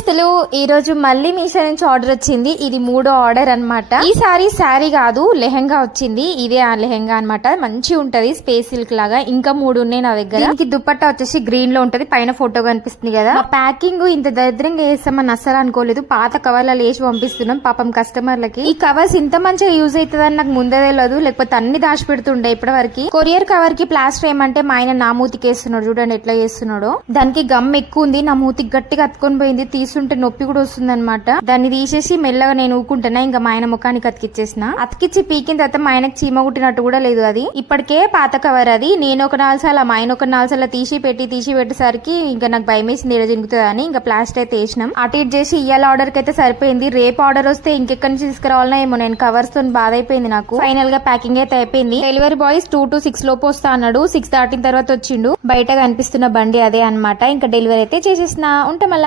నేస్తలు ఈ రోజు మళ్ళీ మీషో నుంచి ఆర్డర్ వచ్చింది. ఇది మూడో ఆర్డర్ అన్నమాట. ఈ సారీ శారీ కాదు లెహంగా వచ్చింది. ఇదే ఆ లెహంగా అన్నమాట. మంచి ఉంటది స్పేస్ సిల్క్ లాగా. ఇంకా మూడు ఉన్నాయి నా దగ్గర. దీనికి దుపట్టా వచ్చేసి గ్రీన్లో ఉంటది. పైన ఫోటో కనిపిస్తుంది కదా. ప్యాకింగ్ ఇంత దరిద్రంగా వేస్తామని అస్సలు అనుకోలేదు. పాత కవర్లలో వేసి పంపిస్తున్నాం. పాపం కస్టమర్లకి. ఈ కవర్స్ ఇంత మంచిగా యూజ్ అవుతుందని నాకు ముందే తెలియదు లేకపోతే అన్ని దాచి పెడుతుండే ఇప్పటి వరకు. కొరియర్ కవర్కి ప్లాస్టర్ ఏమంటే మా ఆయన నా మూతికి వేస్తున్నాడు. చూడండి ఎట్లా చేస్తున్నాడో. దానికి గమ్ ఎక్కువ ఉంది. నా మూతికి గట్టిగా అతుకొని పోయింది. తీసుంటే నొప్పి కూడా వస్తుంది అనమాట దాన్ని తీసేసి మెల్లగా నేను ఊకుంటున్నా ఇంకా మా ఆయన ముఖానికి అతికిచ్చేసిన. అతికిచ్చి పీకిన తర్వాత మా ఆయనకి చీమ కుట్టినట్టు కూడా లేదు అది. ఇప్పటికే పాత కవర్ అది. నేను ఒక నాలుగు సార్లు మా ఆయన ఒక నాలుగు సార్లు తీసి పెట్టి తీసి పెట్టేసరికి ఇంకా నాకు భయం వేసింది ఏదో జరుగుతుంది అని ఇంకా ప్లాస్టర్ అయితే వేసినాం. అటు ఇటు చేసి ఇవాళ ఆర్డర్కి అయితే సరిపోయింది. రేపు ఆర్డర్ వస్తే ఇంకెక్కడి నుంచి తీసుకురావాలన్నా ఏమో. నేను కవర్స్తో బాధ అయిపోయింది నాకు. ఫైనల్గా ప్యాకింగ్ అయితే అయిపోయింది. Delivery boys two to six లోపు వస్తా అన్నాడు. సిక్స్ దాటిన తర్వాత వచ్చిండు. బయట కనిపిస్తున్న బండి అదే అన్నమాట. ఇంకా డెలివరీ అయితే చేసేసిన. ఉంటా మళ్ళీ.